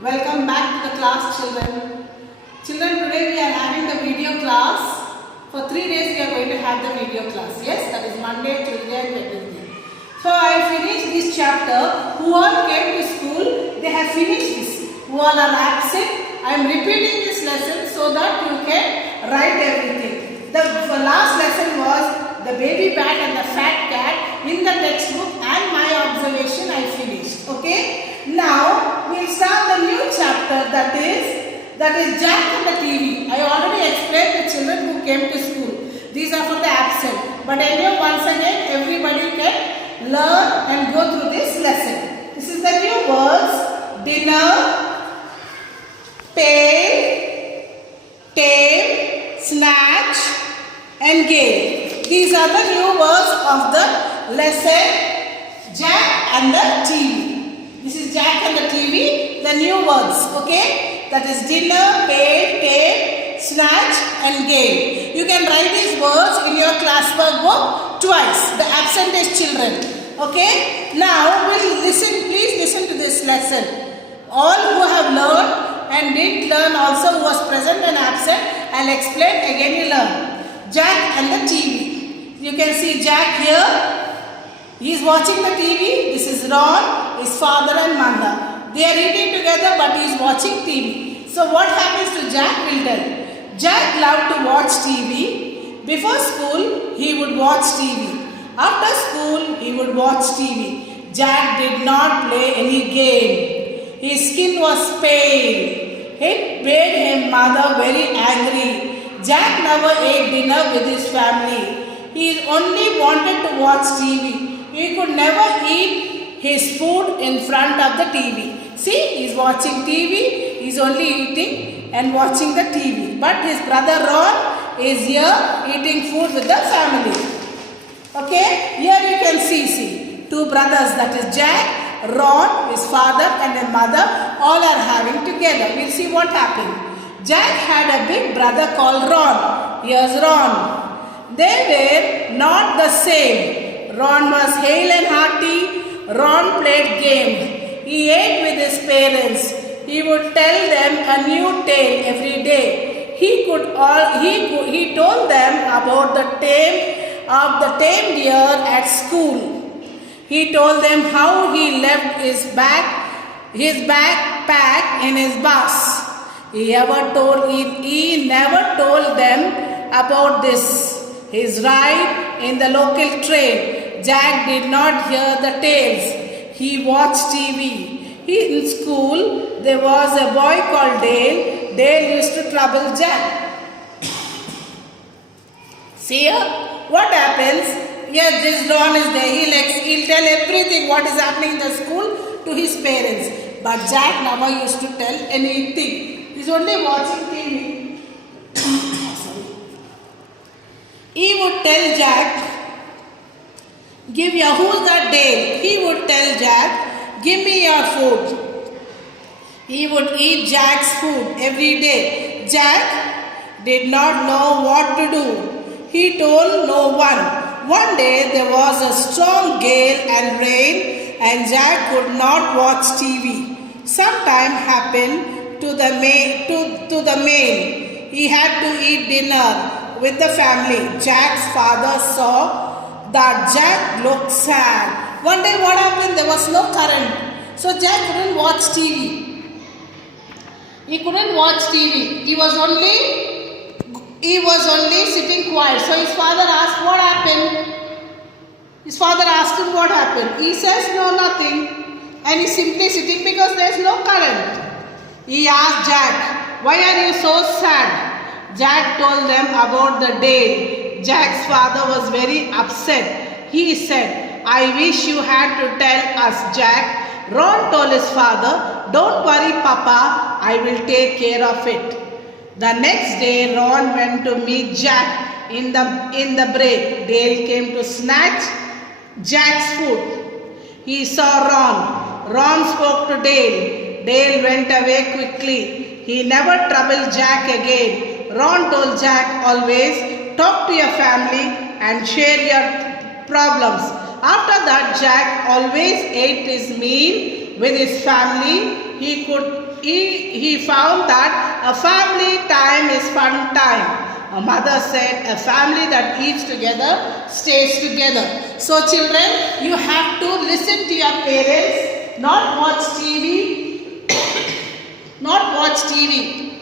Welcome back to the class, children. Children, today we are having the video class. For 3 days we are going to have the video class. Yes, that is Monday, Tuesday and Wednesday. So I finished this chapter. Who all came to school, they have finished this. Who all are absent, I am repeating this lesson so that you can write everything. The last lesson was the baby bat and the fat cat in the textbook, and my observation I finished. Okay. Now we will start the new chapter, that is Jack and the TV. I already explained the children who came to school. These are for the absent. But anyway, once again everybody can learn and go through this lesson. This is the new words: dinner, pail, tame, snatch and game. These are the new words of the lesson, Jack and the TV. This is Jack and the TV, the new words, okay? That is dinner, pail, tame, snatch and game. You can write these words in your classwork book twice, the absent children, okay? Now, please listen to this lesson. All who have learned and didn't learn also, who was present and absent, I'll explain again you learn. Jack and the TV. You can see Jack here. He is watching the TV. This is Ron, his father and mother. They are eating together, but he is watching TV. So what happens to Jack will tell. Jack loved to watch TV. Before school, he would watch TV. After school, he would watch TV. Jack did not play any game. His skin was pale. It made his mother very angry. Jack never ate dinner with his family. He only wanted to watch TV. He could never eat his food in front of the TV. See, he is watching TV. He is only eating and watching the TV. But his brother Ron is here eating food with the family. Okay, here you can see two brothers, that is Jack, Ron, his father and his mother, all are having together. We'll see what happened. Jack had a big brother called Ron. Here's Ron. They were not the same. Ron was hale and hearty. Ron played games. He ate with his parents. He would tell them a new tale every day. He told them about the tame deer at school. He told them how he left his backpack in his bus. He never told them about his ride in the local train. Jack did not hear the tales. He watched TV. In school, there was a boy called Dale. Dale used to trouble Jack. See here? What happens? Yes, this Ron is there. He'll tell everything what is happening in the school to his parents. But Jack never used to tell anything. He's only watching TV. He would tell Jack, who's that Dale? He would tell Jack, give me your food. He would eat Jack's food every day. Jack did not know what to do. He told no one. One day there was a strong gale and rain, and Jack could not watch TV. Sometime happened to the main. He had to eat dinner with the family. Jack's father saw that Jack looked sad. One day what happened? There was no current. So Jack couldn't watch TV. He couldn't watch TV. He was only sitting quiet. So his father asked what happened. His father asked him what happened. He says no, nothing. And he's simply sitting because there is no current. He asked Jack, why are you so sad? Jack told them about the day. Jack's father was very upset. He said, I wish you had to tell us, Jack. Ron told his father, don't worry, Papa, I will take care of it. The next day, Ron went to meet Jack in the break. Dale came to snatch Jack's food. He saw Ron. Ron spoke to Dale. Dale went away quickly. He never troubled Jack again. Ron told Jack, always talk to your family and share your problems. After that, Jack always ate his meal with his family he found that a family time is fun time. A mother said, a family that eats together stays together. So children, you have to listen to your parents, not watch TV, not watch TV.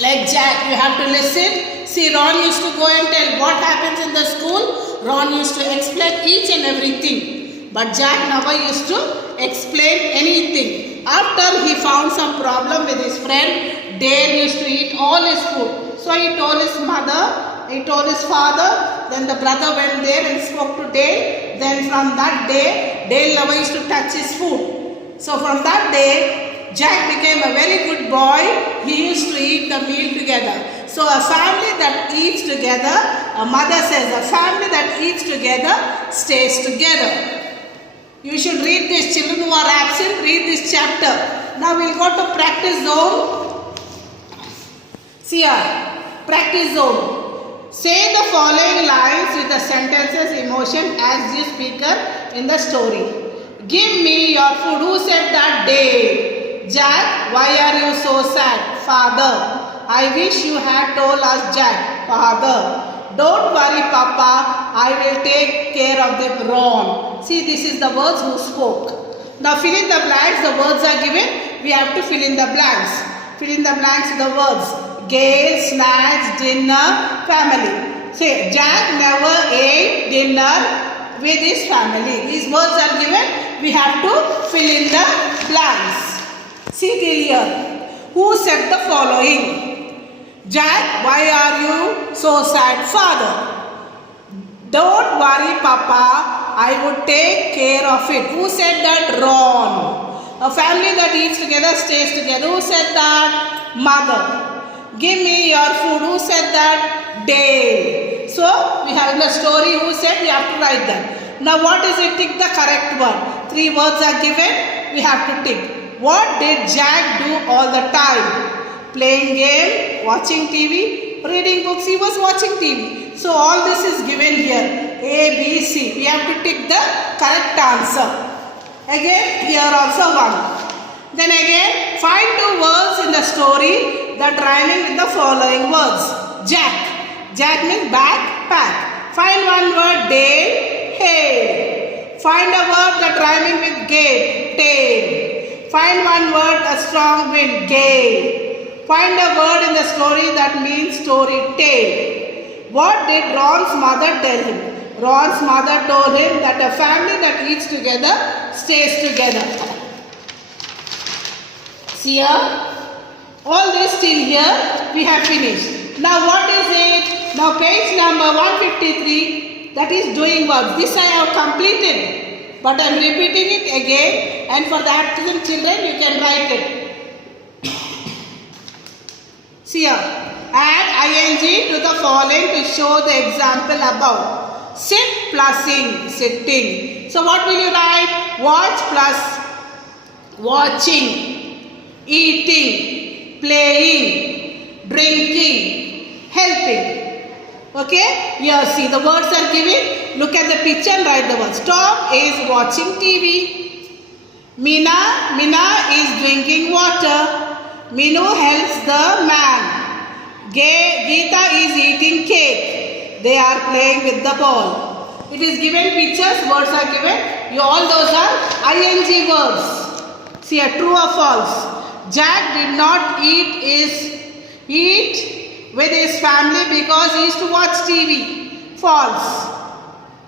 Like Jack, you have to listen. See, Ron used to go and tell what happens in the school. Ron used to explain each and everything. But Jack never used to explain anything. After he found some problem with his friend, Dale used to eat all his food. So he told his mother, he told his father, then the brother went there and spoke to Dale. Then from that day, Dale never used to touch his food. So from that day, Jack became a very good boy. He used to eat the meal together. So a family that eats together, a mother says, a family that eats together stays together. You should read this. Children who are absent, read this chapter. Now we'll go to practice zone. See here. Practice zone. Say the following lines with the sentences emotion as the speaker in the story. Give me your food. Who said that? Dale. Jack, why are you so sad? Father, I wish you had told us, Jack. Father, don't worry, Papa. I will take care of them. Ron. See, this is the words who spoke. Now fill in the blanks. The words are given. We have to fill in the blanks. Fill in the blanks with the words. Gale, snacks, dinner, family. Say, Jack never ate dinner with his family. These words are given. We have to fill in the blanks. See here. Who said the following? Jack, why are you so sad? Father. Don't worry, Papa. I would take care of it. Who said that? Ron. A family that eats together stays together. Who said that? Mother. Give me your food. Who said that? Dale. So, we have the story. Who said? We have to write that. Now, what is it? Tick the correct word. 3 words are given. We have to tick. What did Jack do all the time? Playing game, watching TV, reading books. He was watching TV. So, all this is given here. A, B, C. We have to tick the correct answer. Again, here also one. Then again, find 2 words in the story that rhyming with the following words. Jack. Jack means backpack. Find one word. Dale. Hail. Find a word that rhyming with gate. Tail. Find one word, a strong wind. Gale. Find a word in the story that means story. Tale. What did Ron's mother tell him? Ron's mother told him that a family that eats together stays together. See here? All this till here we have finished. Now what is it? Now page number 153, that is doing words. This I have completed, but I am repeating it again, and for the absent children you can write it. See here. Add ing to the following to show the example above. Sit plus sing, sitting. So what will you write? Watch plus watching. Eating, playing, drinking, helping. Okay? Here see the words are given. Look at the picture and write the words. Tom is watching TV. Mina is drinking water. Minu helps the man. Geeta is eating cake. They are playing with the ball. It is given pictures, words are given. All those are ing words. See here, true or false? Jack did not eat with his family because he used to watch TV. False.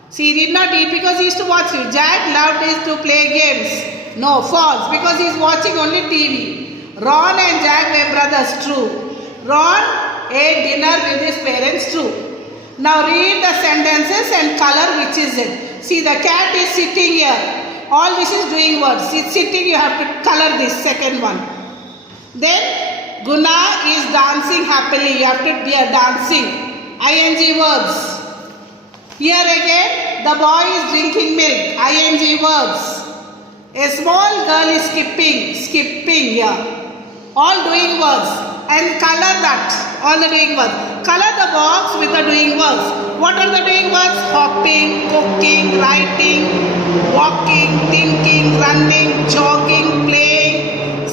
See, he did not eat because he used to watch TV. Jack loved to play games. No, false. Because he is watching only TV. Ron and Jack were brothers. True. Ron ate dinner with his parents. True. Now read the sentences and color which is it. See, the cat is sitting here. All this is doing words. It's sitting, you have to color this second one. Then Guna is dancing happily. You have to be a dancing. ing words. Here again, the boy is drinking milk. ing words. A small girl is skipping here. All doing words. And color that. All the doing words. Color the box with the doing words. What are the doing words? Hopping, cooking, writing, walking, thinking, running, jogging, playing,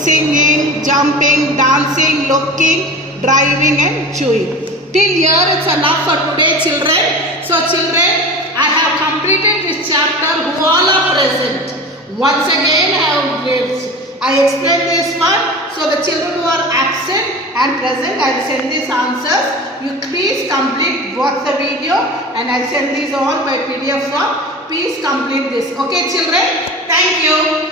jumping, dancing, looking, driving and chewing. Till here it's enough for today, children. So children, I have completed this chapter who all are present. Once again I explained this one. So the children who are absent and present, I will send these answers. You please complete, watch the video and I will send these all by PDF form. Please complete this. Okay children? Thank you.